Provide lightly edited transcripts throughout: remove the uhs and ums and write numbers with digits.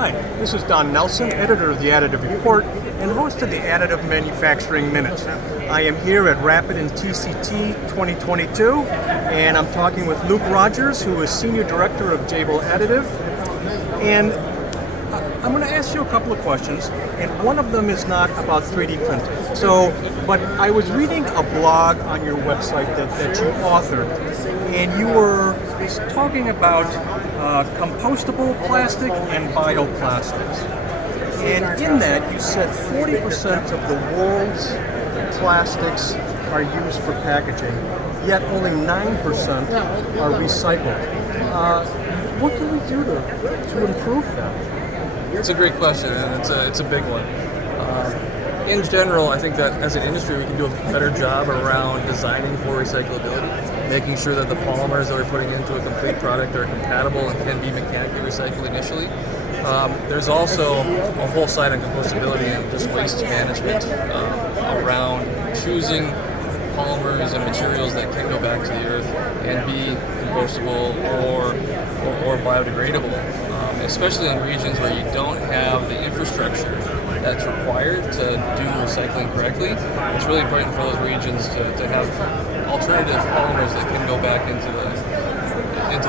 Hi, this is Don Nelson, editor of the Additive Report and host of the Additive Mfg Minute. I am here at RAPID TCT 2022, and I'm talking with Luke Rodgers, who is Senior Director of Jabil Additive. And I'm going to ask you a couple of questions, and one of them is not about 3D printing. But I was reading a blog on your website that you authored, and you were talking about compostable plastic and bioplastics. And in that, you said 40% of the world's plastics are used for packaging, yet only 9% are recycled. What can we do to improve that? It's a great question, and it's a big one. In general, I think that as an industry, we can do a better job around designing for recyclability, making sure that the polymers that we're putting into a complete product are compatible and can be mechanically recycled initially. There's also a whole side on compostability and just waste management around choosing polymers and materials that can go back to the earth and be compostable or biodegradable, especially in regions where you don't have the infrastructure that's required to do recycling correctly. It's really important for those regions to have alternative polymers that can go back into the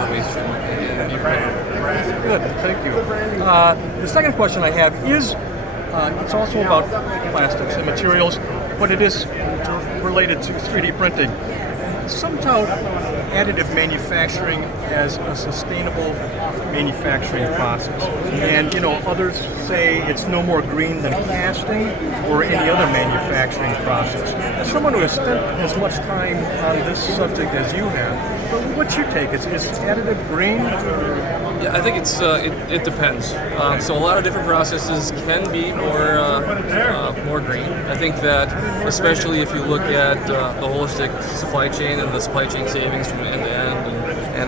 waste stream and be recycled. Good, thank you. The second question I have is, it's also about plastics and materials, but it is related to 3D printing. Some tout additive manufacturing as a sustainable manufacturing process. And others say it's no more green than casting or any other manufacturing process. As someone who has spent as much time on this subject as you have, what's your take? Is additive green? Yeah, I think it depends. So a lot of different processes can be more green. I think that especially if you look at the holistic supply chain and the supply chain savings from end to end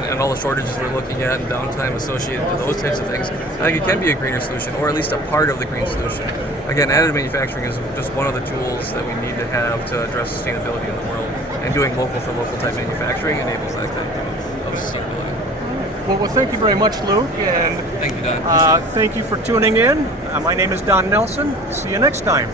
and all the shortages we're looking at and downtime associated to those types of things, I think it can be a greener solution, or at least a part of the green solution. Again, additive manufacturing is just one of the tools that we need to have to address sustainability in the world, and doing local for local type manufacturing enables that kind of sustainability. Well, thank you very much, Luke, and thank you, Don. Thank you for tuning in. My name is Don Nelson. See you next time.